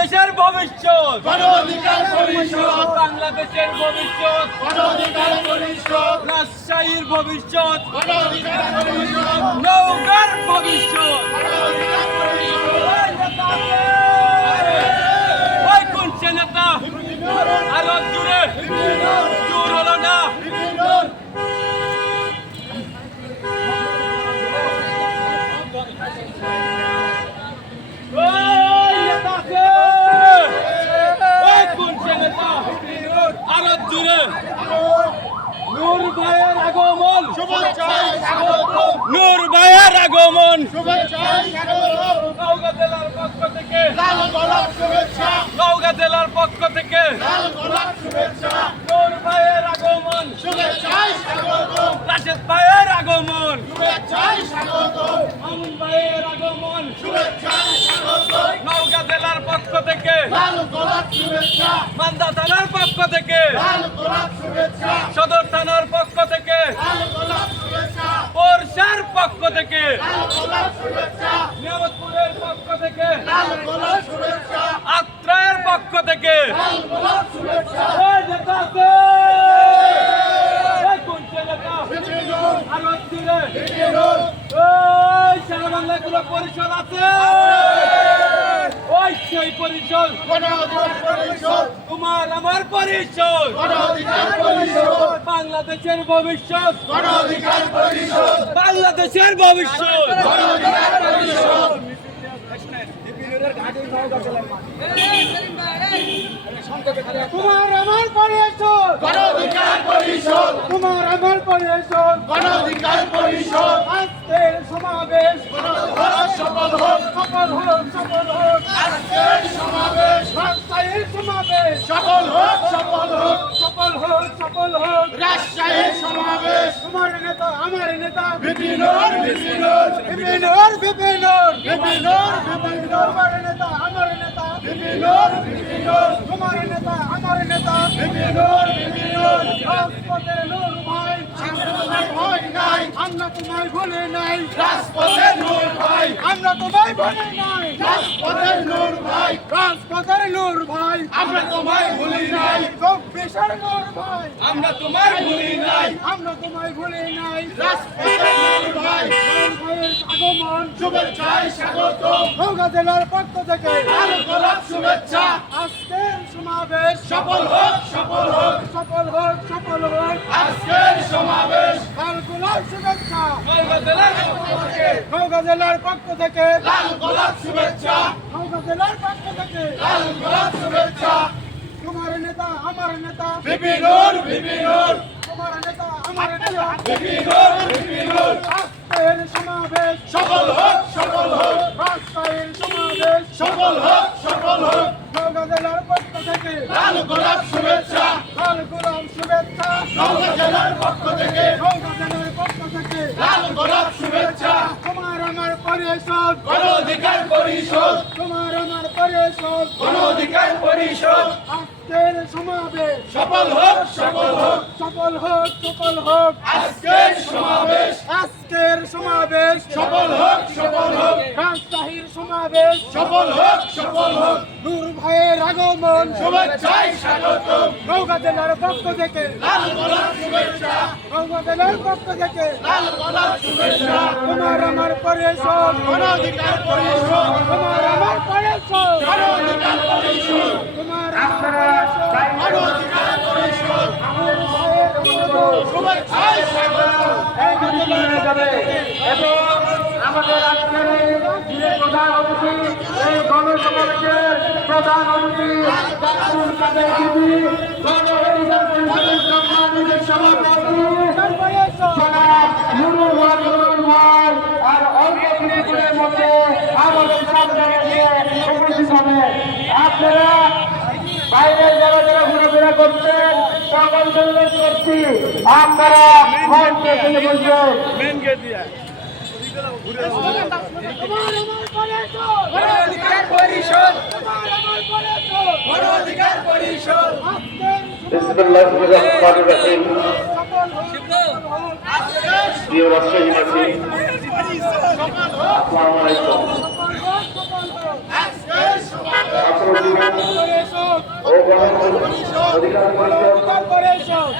বাংলাদেশের ভবিষ্যৎ। গণ অধিকার পরিষদ বাংলাদেশের ভবিষ্যৎ। গণ অধিকার পরিষদ রাজশাহীর ভবিষ্যৎ। গণ অধিকার পরিষদ নৌকার ভবিষ্যৎ। গণ অধিকার পরিষদ ওই কোন সে নেতা আরও জুড়ে জোর হলো না ওই নেতা আছে ওই কোন সে নেতা আরও জুড়ে নূর ভাইয়ের আগমন শুভেচ্ছায় স্বাগতম নূর ভাইয়ের আগমন শুভেচ্ছায় স্বাগতম নওগাঁ জেলার পক্ষ থেকে লাল গোলাপ শুভেচ্ছা নওগাঁ জেলার পক্ষ থেকে লাল গোলাপ শুভেচ্ছা নূর ভাইয়ের আগমন শুভেচ্ছায় স্বাগতম রাশেদ ভাইয়ের আগমন মামুন ভাইয়ের আগমন নওগাঁ জেলার পক্ষ থেকে মান্দা থানার পক্ষ থেকে লাল গোলাপ শুভেচ্ছা সদর থানার পক্ষ থেকে লাল গোলাপ শুভেচ্ছা বর্ষার পক্ষ থেকে লাল গোলাপ শুভেচ্ছা নিয়ামতপুরের পক্ষ থেকে লাল গোলাপ শুভেচ্ছা আত্রায়ের পক্ষ থেকে লাল গোলাপ শুভেচ্ছা ওই নেতা আছে ওই কোন সে নেতা বিপিনুর আরও দূরে বিপিনুর ওই সারা বাংলা কোনো পরিষদ আছে ওই সেই পরিষদ তোমার আমার পরিষদ বাংলাদেশের ভবিষ্যৎ বাংলাদেশের ভবিষ্যৎ তোমার আমার পরিষদ গণ অধিকার পরিষদ তোমার আমার পরিষদ গণ অধিকার পরিষদ আজকের সমাবেশ সফল হোক। সফল হোক সফল হোক। আজকের সমাবেশ। রাজশাহীর সমাবেশ। সফল হোক সফল হোক। সফল হোক সফল হোক। রাজশাহীর সমাবেশ। তোমার নেতা আমার নেতা। বিপিনুর বিপিনুর। বিপিনুর বিপিনুর। বিপিনুর বিপিনুর। নেতা আমার নেতা বিপিনুর বিপিনুর তোমার নেতা, আমার নেতা আমরা তোমায় ভুলে নাই রাজপথের নূর ভাই, আমরা তোমায় ভুলে নাই রাজপথের নূর ভাই, রাজপথের নূর ভাই, আমরা তোমায় ভুলি নাই, চব্বিশের নূর ভাই, আমরা তোমায় ভুলি নাই, আমরা তোমায় ভুলে নাই রাজপথের নূর ভাই আগমন, শুভেচ্ছায় স্বাগত নৌকা জেলার পক্ষ থেকে গোলাপ শুভেচ্ছা। আজকের সমাবেশ সফল হোক সফল হোক। সফল হোক সফল হোক। আজকের সমাবেশ। লাল গোলাপ শুভেচ্ছা। নওগাঁ জেলার পক্ষ থেকে। নৌকা জেলার পক্ষ থেকে। লাল শুভেচ্ছা। নৌকা জেলার পক্ষ থেকে। লাল গোলাপ শুভেচ্ছা। তোমার নেতা আমার নেতা। বিপিনুর বিপিনুর তোমার নেতা আমার নেতা। বিপিনুর বিপিনুর আজকের সমাবেশ। সফল হোক সফল হোক। রাজশাহীর সমাবেশ। সফল হোক জেলার পক্ষ থেকে শুভেচ্ছা লাল গোলাপ শুভেচ্ছা নওগাঁ জেলার পক্ষ থেকে শুভেচ্ছা তোমার পরিষদ গণ অধিকার পরিষদ তোমার আমার অধিকার পরিষদ আজকের সমাবেশ সফল হোক সফল হোক সফল হোক সফল হোক আজকের সমাবেশ আজকের সমাবেশ সফল হোক সফল হোক সমাবেশ সফল হোক সফল হোক। নূর ভাইয়ের আগমন। শুভেচ্ছায় স্বাগতম। নৌকা জেলার পক্ষ থেকে। লাল গোলাপ শুভেচ্ছা। নৌকা জেলার পক্ষ থেকে। লাল গোলাপ শুভেচ্ছা। তোমার আমার পরিষদ গণ অধিকার পরিষদ তোমার আমার পরিষদ গণ অধিকার পরিষদ তোমার আমার পরিষদ নূর ভাইয়ের আগমন। শুভেচ্ছায় ঘটনা যাবে। এবং আমাদের আজকের এই প্রধান অতিথি, এই গণসমাবেশের প্রধান অতিথি আর অল্প কিছুদিনের মধ্যে আমাদের সামনে উপস্থিত হবে। আপনারা বাইরের যারা যারা ঘোরাফেরা করছেন সকল অনুরোধ করছি আপনারা মঞ্চে চলে বসবেন মেন গেট দিয়ে অধিকার পরিষদ গণ অধিকার পরিষদ বিসমিল্লাহির প্রিয় রাষ্ট্রবাসী আসসালামু আলাইকুম অধিকার পরিষদ অধিকার পরিষদ তোমার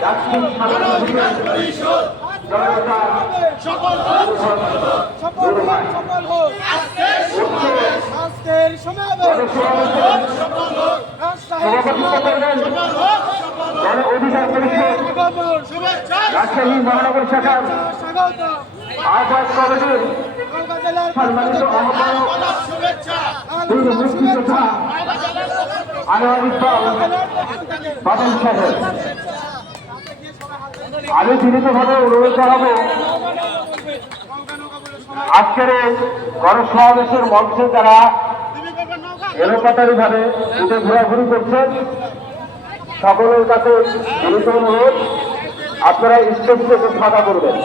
আজকের সমাবেশ অধিকার পরিষদ রাজশাহী মহানগর শাখার আহ্বায়ক কমিটির সম্মানিত আহ্বায়ক আনোয়ার ইকবাল বাদল সাহেব আমি বিনীতভাবে অনুরোধ জানাব। আজকের এই গণসমাবেশের মঞ্চে যারা এলোপাতারি ভাবে উঠে ঘোরাঘুরি করছেন, সকলের কাছে বিনীত অনুরোধ, আপনারা স্টেজ ফাঁকা করবেন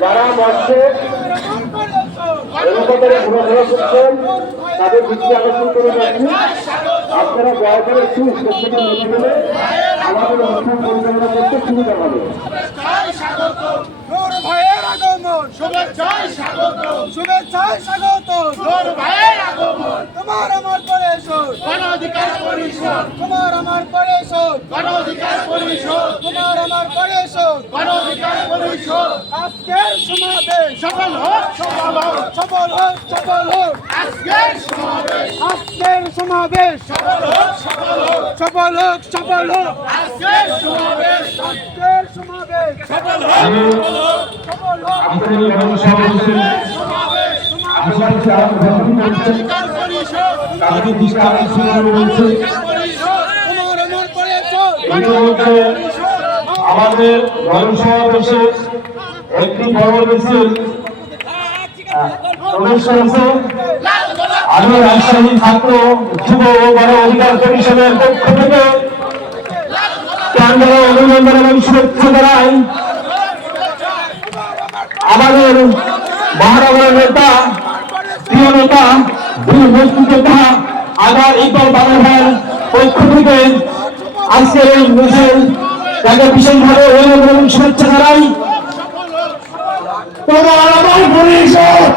যারা মঞ্চে এলোপাতারি ঘোরাঘুরা করছেন, তাদের দৃষ্টি আকর্ষণ করে যাচ্ছি। আপনারা দয়া করে একটু স্টেজ আমাদের অনুষ্ঠান পরিচালনা করতে সুবিধা হবে নূর ভাইয়ের আগমন। শুভেচ্ছায় স্বাগত শুভেচ্ছায় স্বাগত নূর ভাইয়ের আগমন। তোমার আমার পরিষদ গণ অধিকার পরিষদ। তোমার আমার পরিষদ গণ অধিকার পরিষদ। তোমার আমার পরিষদ গণ অধিকার পরিষদ। আজকের সমাবেশ। সফল হোক। সফল হোক। সফল হোক। সফল হোক। আজকের সমাবেশ। আজকের সমাবেশ। সফল হোক সফল হোক। হোক হোক। হোক হোক হোক আমাদের গণসমাবেশে একটি বড় মিছিল প্রবেশ করেছে। লাল গোলাপ আমি রাজশাহী ছাত্র, যুব ও গণ অধিকার পরিষদের পক্ষ থেকে প্রাণবল অভিনন্দন এবং শুভেচ্ছা জানাই। আমাদের মহানগরের নেতা, প্রিয় নেতা মুক্তিযোদ্ধা আবার ইকবাল বাংলা ভাইয়ের পক্ষ থেকে আজকের এই মিছিল তাকে বিশেষভাবে অভিনন্দন এবং শুভেচ্ছা জানাই। আমার পরিষদ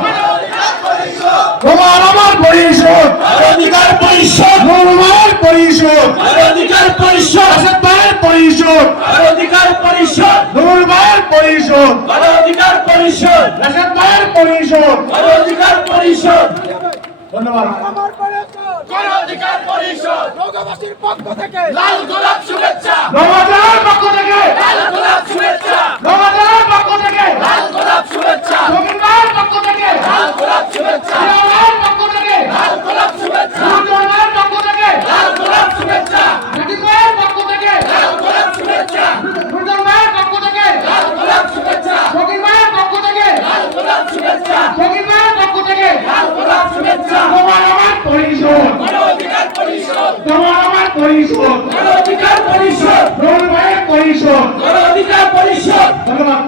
তোমার আমার পরিষদ অধিকার পরিষদ তোমার পরিষদ অধিকার পরিষদ ভাইয়ের পরিষদ অধিকার পরিষদ নূর ভাইয়ের পরিষদ অধিকার পরিষদ রাশেদ ভাইয়ের পরিষদ অধিকার পরিষদ ধন্যবাদ। অধিকার পরিষদ নৌকাবাসীর পক্ষ থেকে। লাল গোলাপ শুভেচ্ছা। নবাজারের পক্ষ থেকে। লাল গোলাপ শুভেচ্ছা। নবাজারের পক্ষ থেকে লাল গোলাপ শুভেচ্ছা জমিন ভাইয়ের পক্ষ থেকে লাল গোলাপ শুভেচ্ছা ভাইয়ের পক্ষ থেকে লাল গোলাপ শুভেচ্ছা সুজনের পক্ষ থেকে লাল গোলাপ শুভেচ্ছা জাকির ভাইয়ের পক্ষ থেকে লাল গোলাপ শুভেচ্ছা সুজন ভাইয়ের পক্ষ থেকে লাল গোলাপ শুভেচ্ছা ফকির ভাইয়ের পক্ষ থেকে লাল গোলাপ শুভেচ্ছা ফকির ভাইয়ের পক্ষ থেকে লাল গোলাপ শুভেচ্ছা তোমার আমার পরিষদ গণ অধিকার পরিষদ তোমার আমার পরিষদ। গণ অধিকার পরিষদ। নূর ভাইয়ের পরিষদ। গণ অধিকার পরিষদ ধন্যবাদ